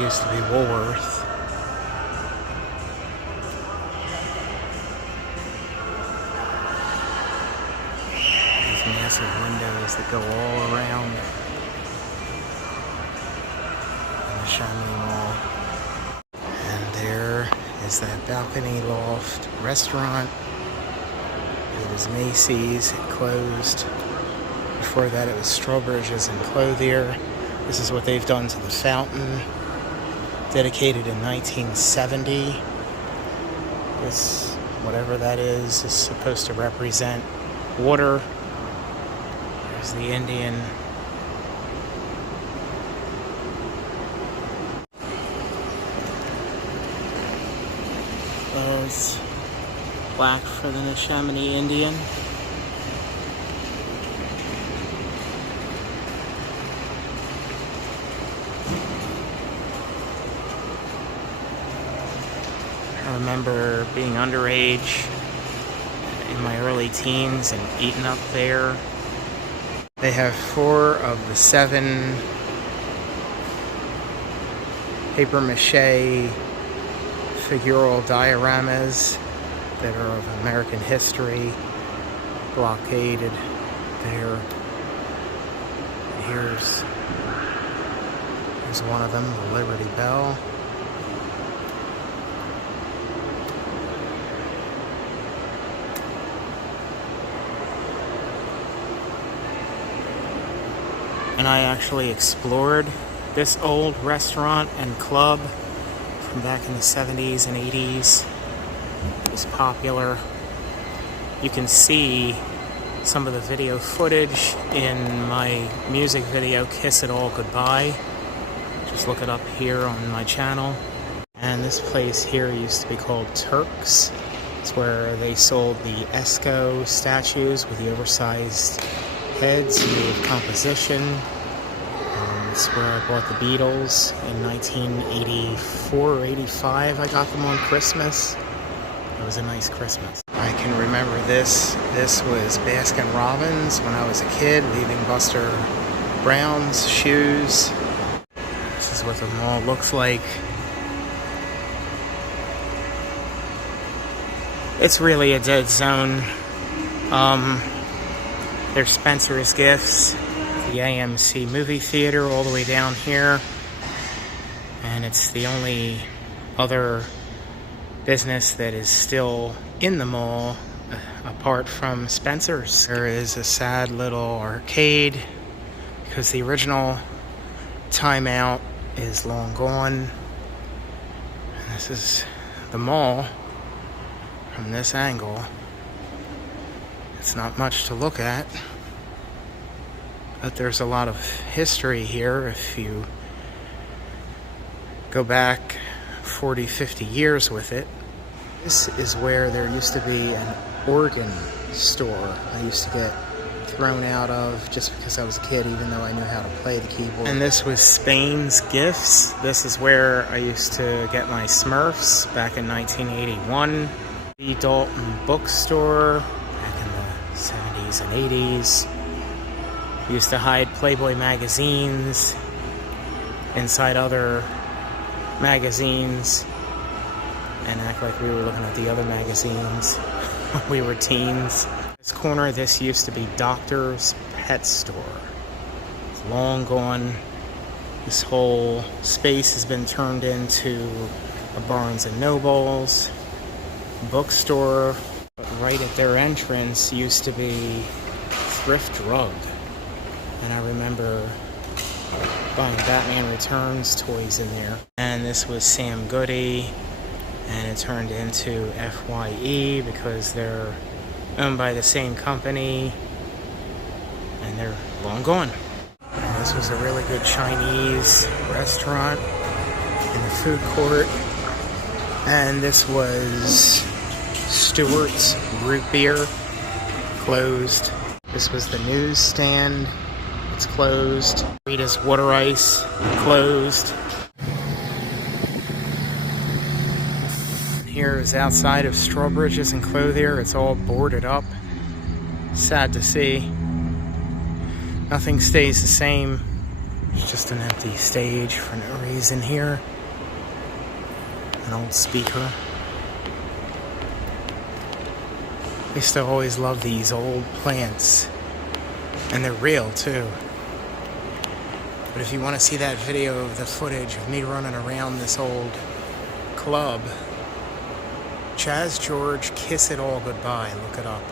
used to be Woolworth. These massive windows that go all around in the Chamonix Mall. And there is that balcony loft restaurant. It was Macy's. It closed. Before that it was Strawbridge's and Clothier. This is what they've done to the fountain. Dedicated in 1970. This, whatever that is supposed to represent water. There's the Indian. There's black for the Neshaminy Indian. I remember being underage in my early teens and eating up there. They have 4 of the 7 paper mache figural dioramas that are of American history, blockaded there. Here's one of them, the Liberty Bell. And I actually explored this old restaurant and club from back in the 70s and 80s. It was popular. You can see some of the video footage in my music video, Kiss It All Goodbye. Just look it up here on my channel. And this place here used to be called Turks. It's where they sold the Esco statues with the oversized heads made of composition. It's where I bought the Beatles in 1984 or 85. I got them on Christmas. It was a nice Christmas. I can remember this. This was Baskin Robbins when I was a kid, leaving Buster Brown's shoes. This is what the mall looks like. It's really a dead zone. There's Spencer's Gifts, the AMC movie theater all the way down here. And it's the only other business that is still in the mall apart from Spencer's. There is a sad little arcade because the original Time Out is long gone. And this is the mall from this angle. It's not much to look at, but there's a lot of history here. If you go back 40, 50 years with it. This is where there used to be an organ store I used to get thrown out of just because I was a kid, even though I knew how to play the keyboard. And this was Spain's Gifts. This is where I used to get my Smurfs back in 1981. The Dalton Bookstore back in the 70s and 80s. Used to hide Playboy magazines inside other magazines and act like we were looking at the other magazines when we were teens. This corner, this used to be Doctor's Pet Store. It's long gone. This whole space has been turned into a Barnes & Noble's bookstore. But right at their entrance used to be Thrift Drug. And I remember buying Batman Returns toys in there. And this was Sam Goody, and it turned into FYE because they're owned by the same company, and they're long gone. And this was a really good Chinese restaurant in the food court, and this was Stewart's Root Beer, closed. This was the newsstand. It's closed. Rita's Water Ice, closed. Here is outside of Strawbridge's and Clothier. It's all boarded up. Sad to see. Nothing stays the same It's just an empty stage for no reason here. An old speaker. I used to always love these old plants. And they're real too. But if you want to see that video of the footage of me running around this old club, Chaz George, Kiss It All Goodbye, look it up.